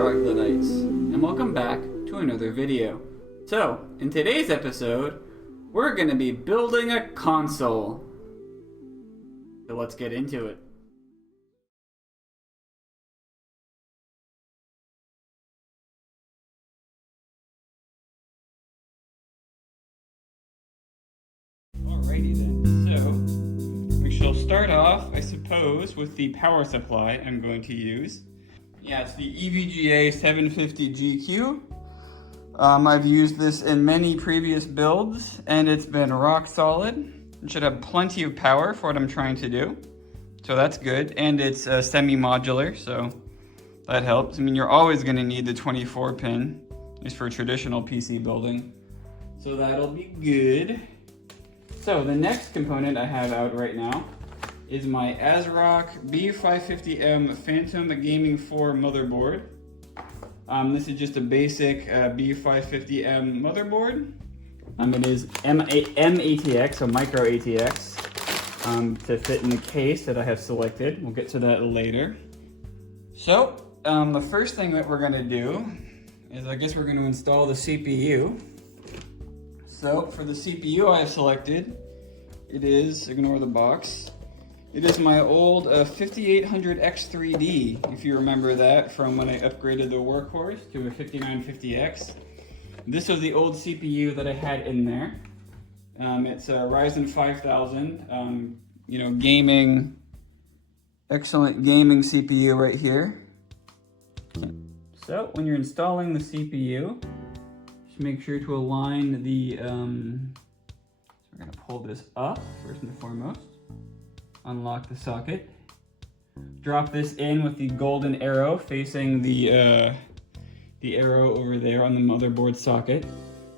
troglodytes, and welcome back to another video. So, in today's episode, we're going to be building a console. So let's get into it. Alrighty then, so we shall start off, I suppose, with the power supply I'm going to use. Yeah, it's the EVGA 750GQ. I've used this in many previous builds, and it's been rock solid. It should have plenty of power for what I'm trying to do, so that's good. And it's semi-modular, so that helps. I mean, you're always going to need the 24 pin, at least for traditional PC building, so that'll be good. So the next component I have out right now is my ASRock B550M Phantom Gaming 4 motherboard. This is just a basic B550M motherboard. It is M-ATX, so micro ATX, to fit in the case that I have selected. We'll get to that later. So the first thing that we're gonna do is I guess we're gonna install the CPU. So for the CPU I have selected, it is, ignore the box, it is my old 5800X3D, if you remember that from when I upgraded the Workhorse to a 5950X. This was the old CPU that I had in there. It's a Ryzen 5000, gaming, excellent gaming CPU right here. So when you're installing the CPU, just make sure to align the, so we're gonna pull this up first and foremost. Unlock the socket. Drop this in with the golden arrow facing the arrow over there on the motherboard socket.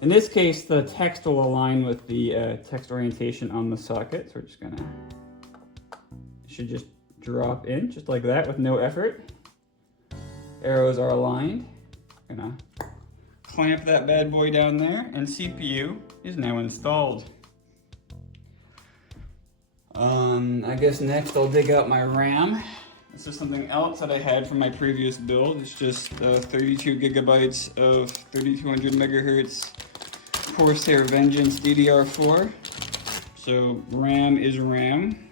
In this case, the text will align with the text orientation on the socket. So we're just gonna, it should just drop in just like that with no effort. Arrows are aligned. Gonna clamp that bad boy down there, and CPU is now installed. I guess next I'll dig out my RAM. This is something else that I had from my previous build. It's just 32 gigabytes of 3200 megahertz Corsair Vengeance DDR4. So RAM is RAM.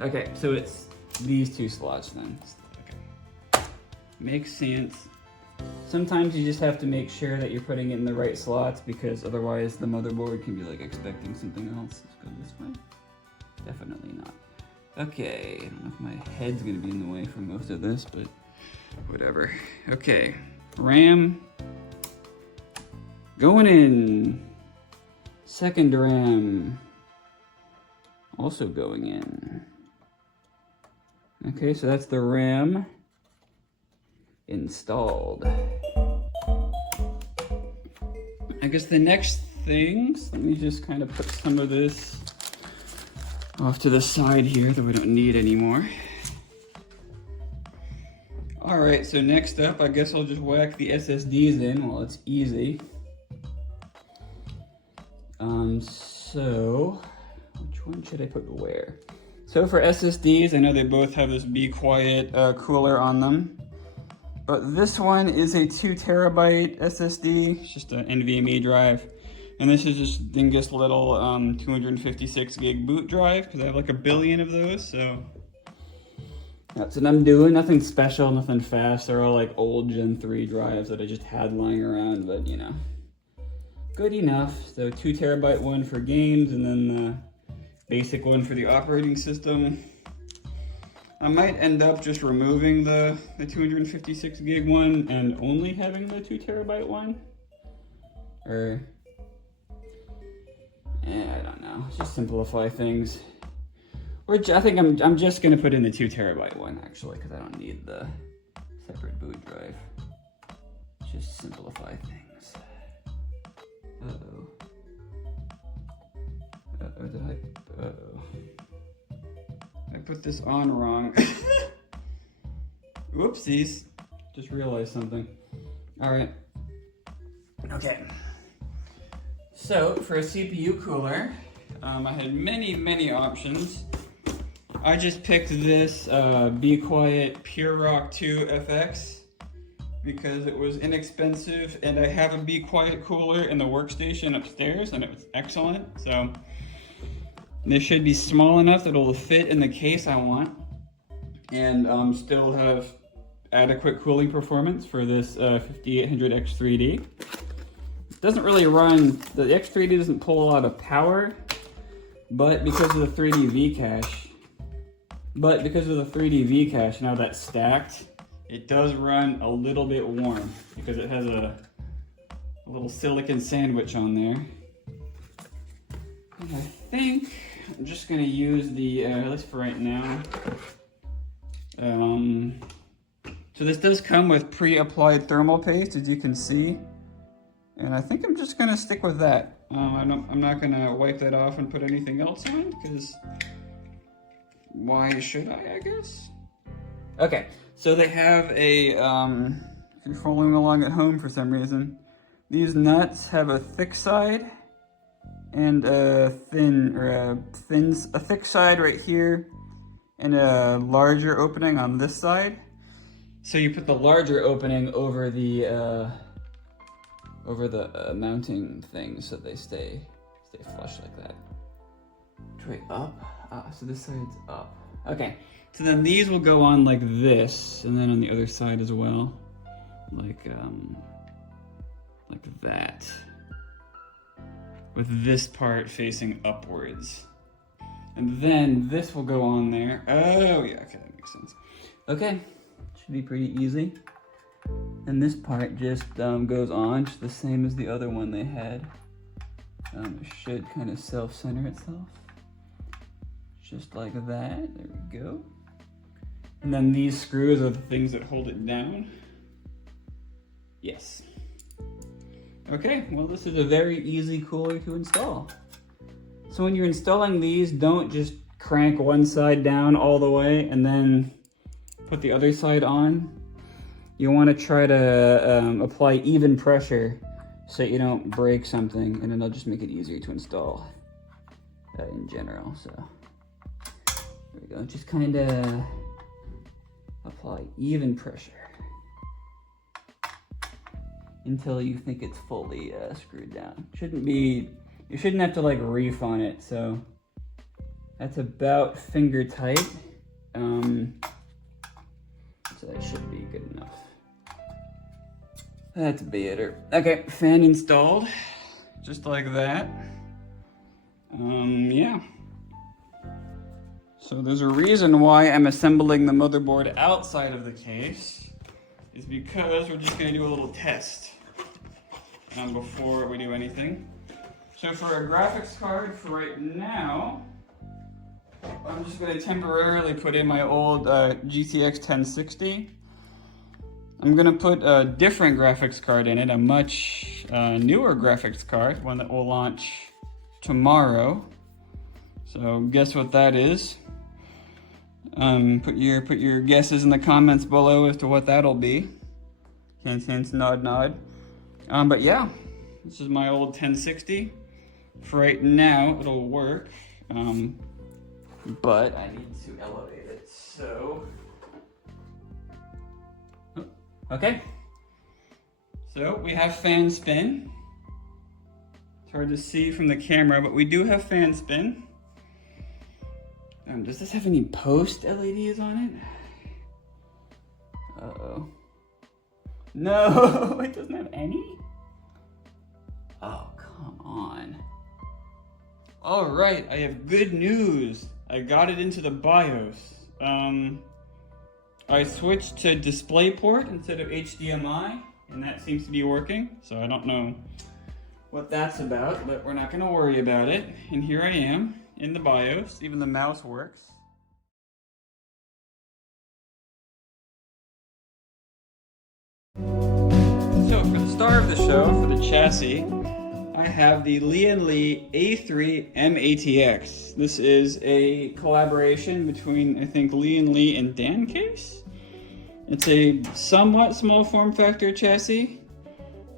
Okay, so it's these two slots then. Okay. Makes sense. Sometimes you just have to make sure that you're putting it in the right slots, because otherwise the motherboard can be like expecting something else. Let's go this way. Definitely not. Okay, I don't know if my head's gonna be in the way for most of this, but whatever. Okay, RAM going in. Second RAM also going in. Okay, so that's the RAM installed. I guess the next things, let me just kind of put some of this off to the side here that we don't need anymore. All right, so next up, I guess I'll just whack the SSDs in. Well, it's easy. So which one should I put where? So for SSDs, I know they both have this Be Quiet cooler on them, but this one is a 2 terabyte SSD. It's just an NVMe drive. And this is just dingus little 256 gig boot drive, because I have like a billion of those, so that's what I'm doing. Nothing special, nothing fast. They're all like old Gen 3 drives that I just had lying around, but you know, good enough. So 2 terabyte one for games, and then the basic one for the operating system. I might end up just removing the 256 gig one and only having the 2 terabyte one, or I don't know, just simplify things. Which I think I'm just gonna put in the 2 terabyte one actually, because I don't need the separate boot drive. Just simplify things. Uh-oh. Uh-oh. I put this on wrong. Whoopsies. Just realized something. All right. Okay. So for a CPU cooler, I had many options. I just picked this Be Quiet Pure Rock 2 FX. because it was inexpensive, and I have a Be Quiet cooler in the workstation upstairs, and it was excellent. So this should be small enough that it'll fit in the case I want, and still have adequate cooling performance for this 5800 X3D. It doesn't really run, the X3D doesn't pull a lot of power, but because of the 3D V cache, now that's stacked, it does run a little bit warm because it has a little silicon sandwich on there. And I think I'm just gonna use the, at least for right now. So this does come with pre-applied thermal paste, as you can see. And I think I'm just gonna stick with that. I'm not gonna wipe that off and put anything else on, because why should I guess? Okay, so they have a, if you're following along at home for some reason, these nuts have a thick side and a thick side right here and a larger opening on this side. So you put the larger opening over the mounting thing so they stay flush like that. Wait, up? So this side's up. Okay, so then these will go on like this, and then on the other side as well, like that, with this part facing upwards. And then this will go on there. Oh yeah, okay, that makes sense. Okay, should be pretty easy. And this part just goes on, just the same as the other one they had. It should kind of self-center itself. Just like that, there we go. And then these screws are the things that hold it down. Yes. Okay, well this is a very easy cooler to install. So when you're installing these, don't just crank one side down all the way and then put the other side on. You want to try to apply even pressure so you don't break something, and it'll just make it easier to install in general. So there we go, just kind of apply even pressure until you think it's fully screwed down. You shouldn't have to like reef on it, so that's about finger tight. So that should be good enough. That's better. Okay, fan installed, just like that. Yeah. So there's a reason why I'm assembling the motherboard outside of the case, is because we're just gonna do a little test before we do anything. So for a graphics card for right now, I'm just gonna temporarily put in my old GTX 1060. I'm gonna put a different graphics card in it, a much newer graphics card, one that will launch tomorrow. So guess what that is? Put your guesses in the comments below as to what that'll be. Hint, hint, nod, nod. But yeah, this is my old 1060. For right now, it'll work. But I need to elevate it, so. Okay. So we have fan spin. It's hard to see from the camera, but we do have fan spin. Does this have any post LEDs on it? Uh-oh. No, it doesn't have any? Oh, come on. All right, I have good news. I got it into the BIOS. I switched to DisplayPort instead of HDMI, and that seems to be working. So I don't know what that's about, but we're not gonna worry about it. And here I am in the BIOS, even the mouse works. So for the star of the show, for the chassis, I have the Lee A3 M-ATX. This is a collaboration between, I think, Lee and Dan Case. It's a somewhat small form factor chassis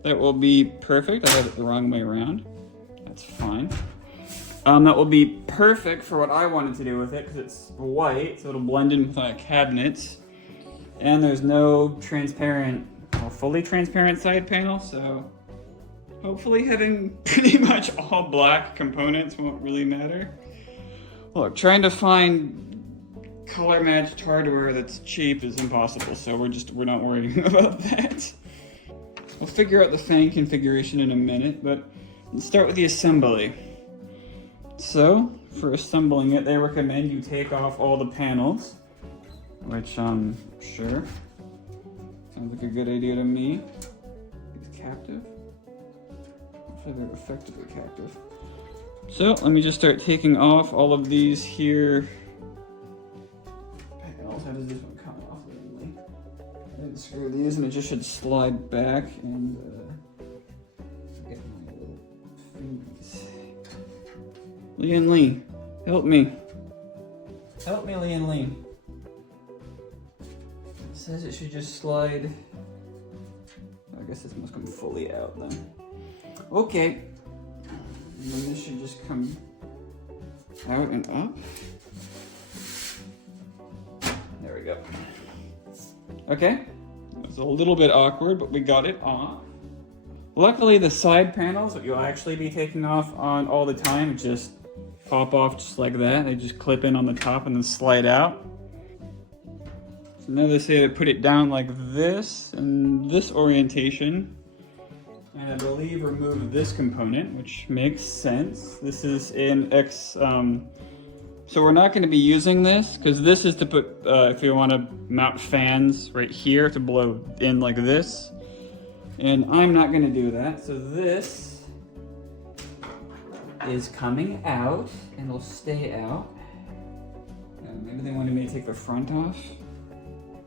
that will be perfect. I have it the wrong way around. That's fine. That will be perfect for what I wanted to do with it, because it's white, so it'll blend in with my cabinets. And there's no transparent fully transparent side panel, so hopefully having pretty much all black components won't really matter. Look, trying to find color matched hardware that's cheap is impossible, so we're not worrying about that. We'll figure out the fan configuration in a minute, but let's start with the assembly. So, for assembling it, they recommend you take off all the panels, which sure, sounds like a good idea to me. It's captive. Hopefully they're effectively captive. So, let me just start taking off all of these here panels. How does this one come off? I didn't screw these, and it just should slide back and get my little fingers. Lian Lee, help me. Help me, Lian Lee. It says it should just slide. I guess this must come fully out then. Okay. And then this should just come out and up. There we go. Okay. It was a little bit awkward, but we got it off. Luckily, the side panels that you'll actually be taking off on all the time just pop off just like that. They just clip in on the top and then slide out. So now they say to put it down like this in this orientation. And I believe remove this component, which makes sense. This is in X, so we're not going to be using this because this is to put, if you want to mount fans right here to blow in like this. And I'm not going to do that. So this is coming out and will stay out. Maybe they wanted me to take the front off.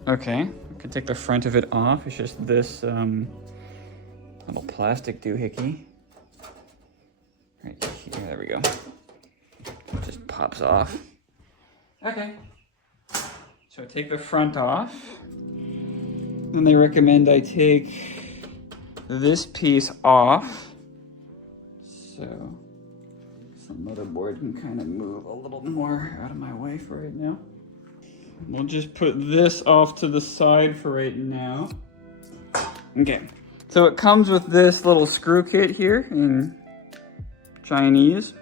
Okay, I could take the front of it off. It's just this, little plastic doohickey. Right here, there we go. It just pops off. Okay. So I take the front off. And they recommend I take this piece off. So the motherboard can kind of move a little more out of my way for right now. We'll just put this off to the side for right now. Okay. So it comes with this little screw kit here in Chinese.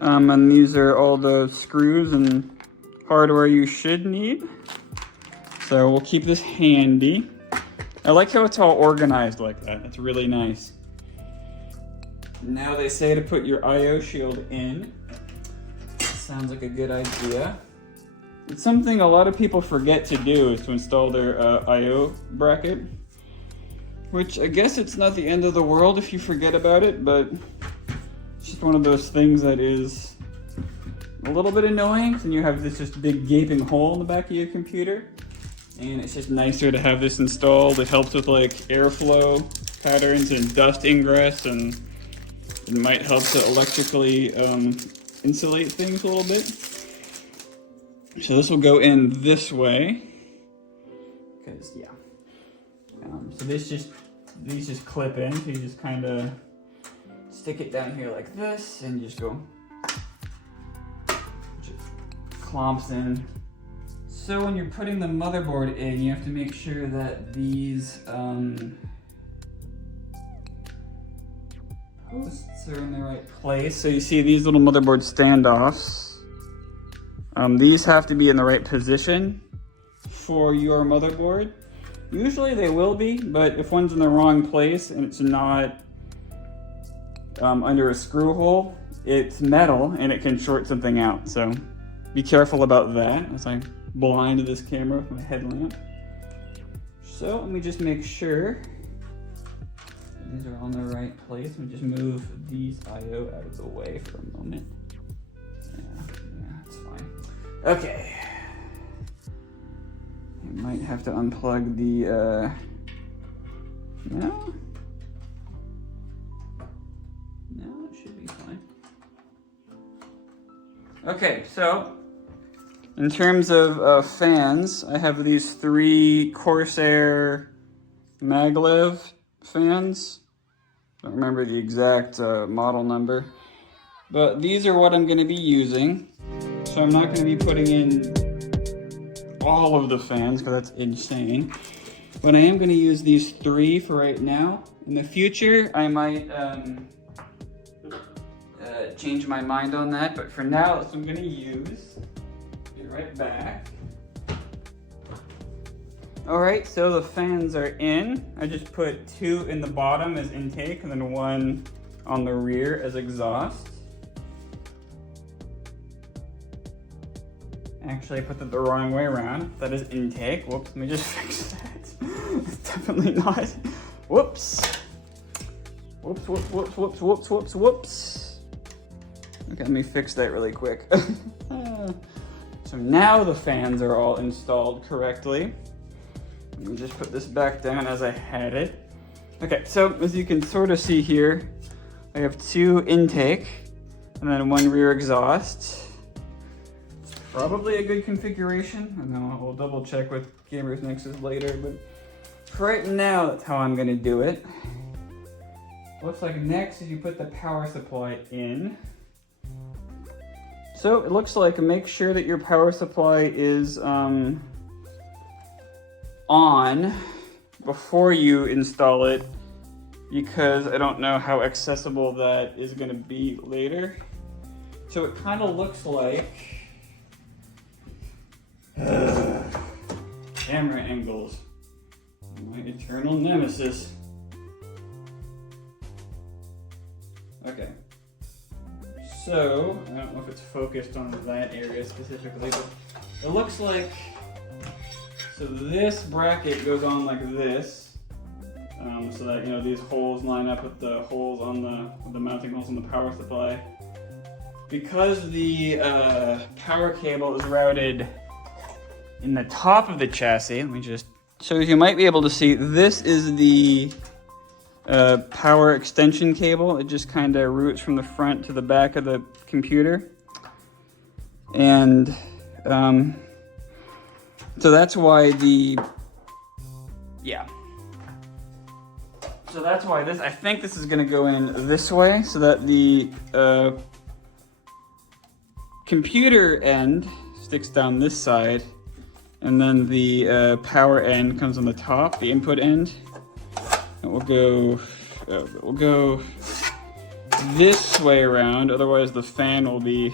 And these are all the screws and hardware you should need. So we'll keep this handy. I like how it's all organized like that. It's really nice. Now they say to put your I/O shield in. Sounds like a good idea. It's something a lot of people forget to do is to install their I/O bracket. Which I guess it's not the end of the world if you forget about it, but it's just one of those things that is a little bit annoying. And you have this just big gaping hole in the back of your computer. And it's just nicer to have this installed. It helps with like airflow patterns and dust ingress, and it might help to electrically insulate things a little bit. So this will go in this way. Because, yeah. So these just clip in, so you just kind of stick it down here like this, and just go, just clomps in. So when you're putting the motherboard in, you have to make sure that these posts are in the right place. So you see these little motherboard standoffs. These have to be in the right position for your motherboard. Usually they will be, but if one's in the wrong place and it's not under a screw hole, it's metal and it can short something out. So be careful about that as I blind this camera with my headlamp. So let me just make sure these are on the right place. Let me just move these I/O out of the way for a moment. Yeah, that's fine. Okay. I might have to unplug the, no? No, it should be fine. Okay, so in terms of fans, I have these 3 Corsair maglev fans. Don't remember the exact model number, but these are what I'm going to be using. So I'm not going to be putting in all of the fans because that's insane. But I am going to use these 3 for right now. In the future, I might change my mind on that, but for now, that's what I'm going to use. Be right back. Alright, so the fans are in. I just put 2 in the bottom as intake and then 1 on the rear as exhaust. Actually, I put that the wrong way around. That is intake. Whoops, let me just fix that. It's definitely not. Whoops. Whoops, whoops, whoops, whoops, whoops, whoops, whoops. Okay, let me fix that really quick. So now the fans are all installed correctly. Let me just put this back down as I had it. Okay, so as you can sort of see here, I have 2 intake and then 1 rear exhaust. It's probably a good configuration. I know we'll double check with Gamers Nexus later, but for right now, that's how I'm gonna do it. Looks like next is you put the power supply in. So it looks like make sure that your power supply is on before you install it, because I don't know how accessible that is going to be later. So it kind of looks like camera angles, my eternal nemesis. Okay. So, I don't know if it's focused on that area specifically, but it looks like, so this bracket goes on like this, so that, you know, these holes line up with the holes on the mounting holes on the power supply. Because the power cable is routed in the top of the chassis, let me just, so as you might be able to see, this is the power extension cable. It just kind of routes from the front to the back of the computer. And so that's why so that's why I think this is gonna go in this way, so that the computer end sticks down this side, and then the power end comes on the top, the input end. It will go this way around, otherwise the fan will be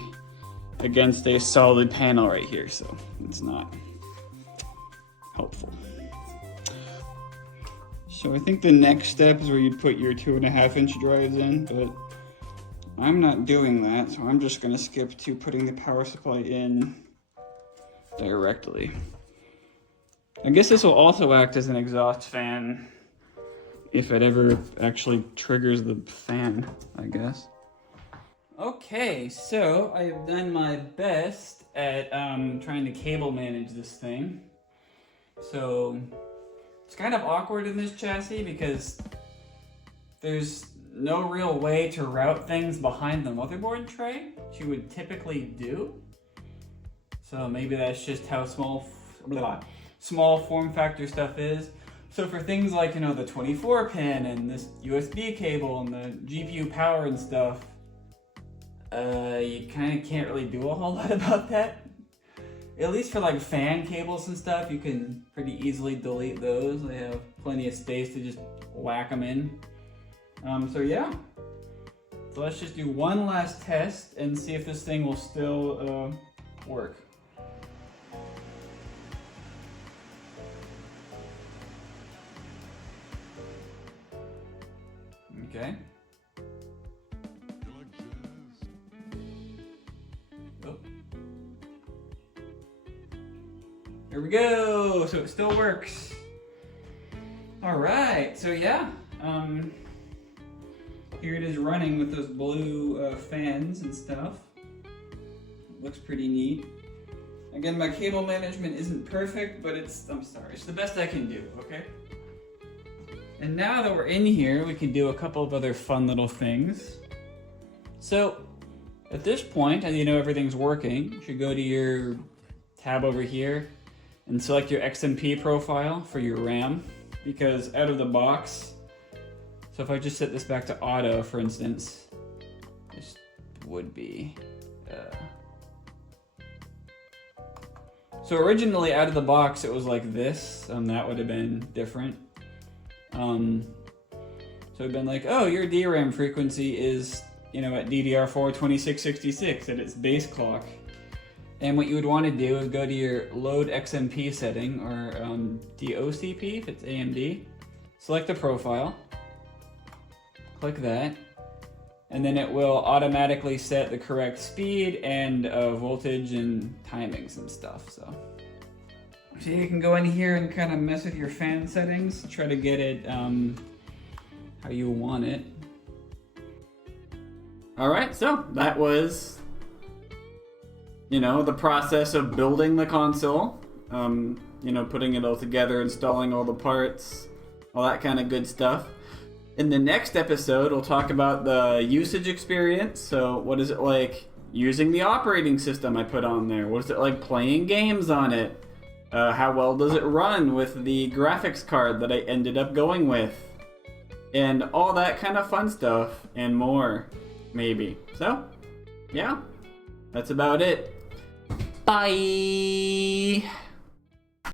against a solid panel right here, so it's not helpful. So I think the next step is where you put your 2.5-inch drives in, but I'm not doing that, so I'm just gonna skip to putting the power supply in directly. I guess this will also act as an exhaust fan if it ever actually triggers the fan, I guess. Okay, so I've done my best at trying to cable manage this thing. So it's kind of awkward in this chassis because there's no real way to route things behind the motherboard tray, which you would typically do. So maybe that's just how small form factor stuff is. So for things like, you know, the 24 pin and this USB cable and the GPU power and stuff, you kind of can't really do a whole lot about that. At least for like fan cables and stuff, you can pretty easily delete those. They have plenty of space to just whack them in. So yeah, so let's just do one last test and see if this thing will still work. Okay. Oh. There we go. So it still works. All right. So yeah. Here it is running with those blue fans and stuff. Looks pretty neat. Again, my cable management isn't perfect, but it's the best I can do. Okay. And now that we're in here, we can do a couple of other fun little things. So, at this point, as you know everything's working, you should go to your tab over here and select your XMP profile for your RAM, because out of the box, so if I just set this back to auto, for instance, this would be, So originally out of the box it was like this, that would have been different. So it'd been like, oh, your DRAM frequency is, you know, at DDR4 2666 at its base clock. And what you would want to do is go to your load XMP setting, or DOCP if it's AMD. Select the profile, click that, and then it will automatically set the correct speed and voltage and timings and stuff. So you can go in here and kind of mess with your fan settings, try to get it how you want it. Alright, so that was, you know, the process of building the console. You know, putting it all together, installing all the parts, all that kind of good stuff. In the next episode, we'll talk about the usage experience. So what is it like using the operating system I put on there? What is it like playing games on it? How well does it run with the graphics card that I ended up going with? And all that kind of fun stuff and more, maybe. So, yeah, that's about it. Bye!